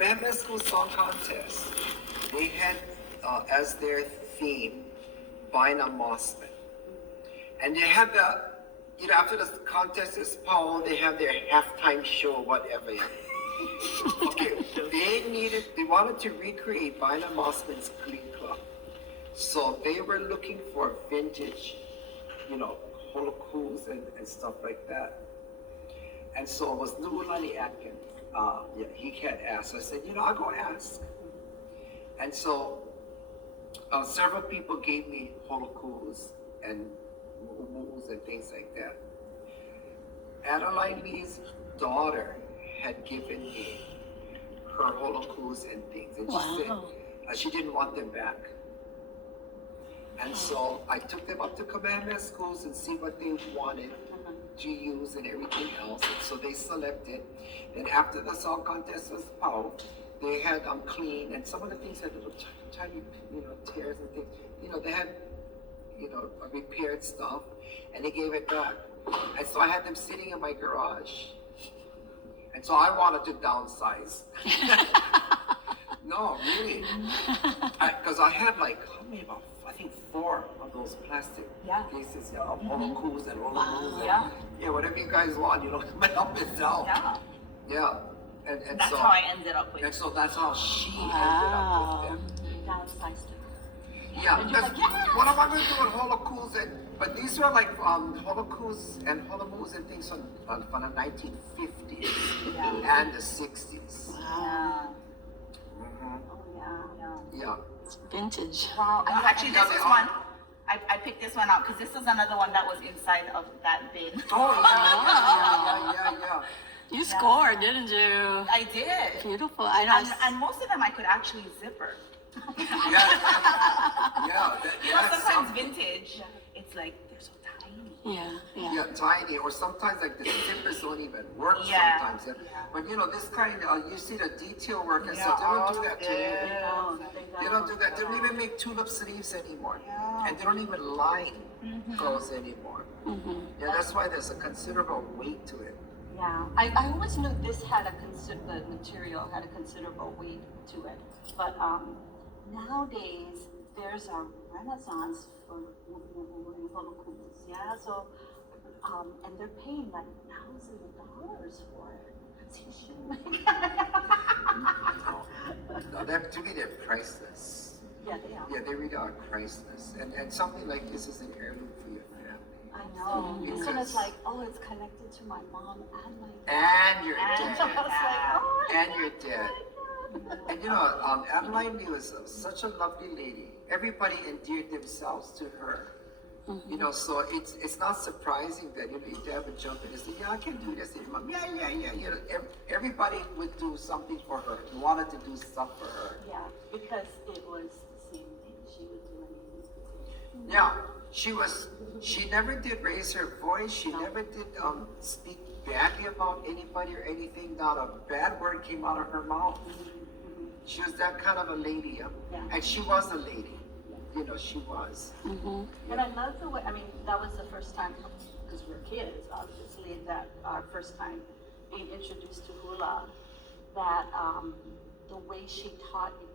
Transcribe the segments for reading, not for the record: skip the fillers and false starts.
Kamehameha School Song Contest, they had as their theme, Bina Mossman. And they have after the contest is power, they have their halftime show, whatever. Okay, they wanted to recreate Bina Mossman's Glee Club. So they were looking for vintage, hula cools and stuff like that. And so it was Nu'ulani Atkin. He had asked. So I said, I'll go ask. And so several people gave me hula cools and mu'umu's and things like that. Adeline Lee's daughter had given me her hula cools and things. And she said she didn't want them back. And so I took them up to Kamehameha schools and see what they wanted to use and everything else. And so they selected. Then after the song contest was out, they had clean, and some of the things had little tiny, tears and things. They had, repaired stuff, and they gave it back. And so I had them sitting in my garage. And so I wanted to downsize. No, really. Because I had about, I think 4 of those plastic cases, of hula cools and hula moves and whatever you guys want, help yourself. Yeah. And that's so, how I ended up with. And so that's how she ended up with them. Downsized her. Yeah, because what am I going to do with hula cools? But these were like hula cools and hula moves and things from the 1950s and the 60s. Wow. Yeah. It's vintage. Wow. Actually, this is one. I picked this one out because this is another one that was inside of that bin. Oh, yeah. You scored, didn't you? I did. Beautiful. I know. And most of them I could actually zipper. Sometimes vintage, it's like they're so tiny. Yeah, tiny, or sometimes like the zippers don't even work sometimes. But this kind, you see the detail work and stuff. They don't do that today. They don't do that. They don't even make tulip sleeves anymore, and they don't even line clothes anymore. Yeah, that's why there's a considerable weight to it. Yeah, I always knew this had the material had a considerable weight to it, but nowadays there's a renaissance for hula cools. Yeah, so and they're paying like $1,000 for it. No, to me they're priceless. Yeah, they are. Yeah, they really are priceless, and something like this is an heirloom for your family. I know. So it's like, it's connected to my mom and my dad. And your dad. So I was like, and your dad. And Adeline Lee was such a lovely lady. Everybody endeared themselves to her. So it's not surprising that your dad would jump in and say, I can do this. And your mom, yeah. Everybody would do something for her. Wanted to do stuff for her. Yeah, because it was the same thing. She would do anything. Yeah, she never did raise her voice. She never did speak badly about anybody or anything. Not a bad word came out of her mouth. She was that kind of a lady, and she was a lady. She was. And I love the way, that was the first time, because we're kids, obviously, that our first time being introduced to hula, that the way she taught you,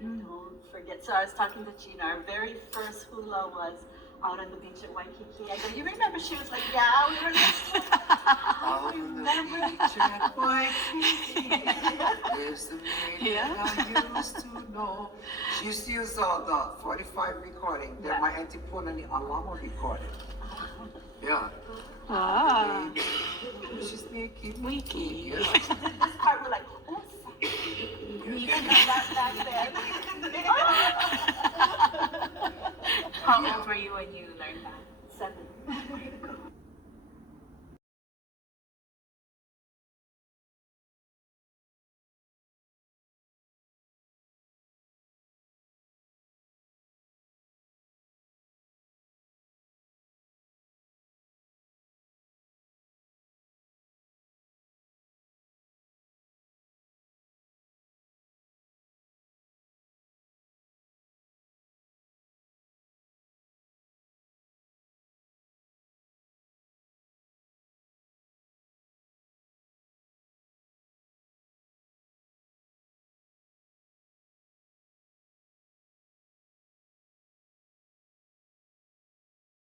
don't forget. So I was talking to Gina, our very first hula was out on the beach at Waikiki. I go, you remember? She was like, yeah, we were out on the beach at Waikiki. There's the lady I used to know. She used to use the 45 recording that my auntie Kimo Alama recorded. Yeah. She's making Wiki. this part, we're like, you even know that back then. How old were you when you learned that? 7.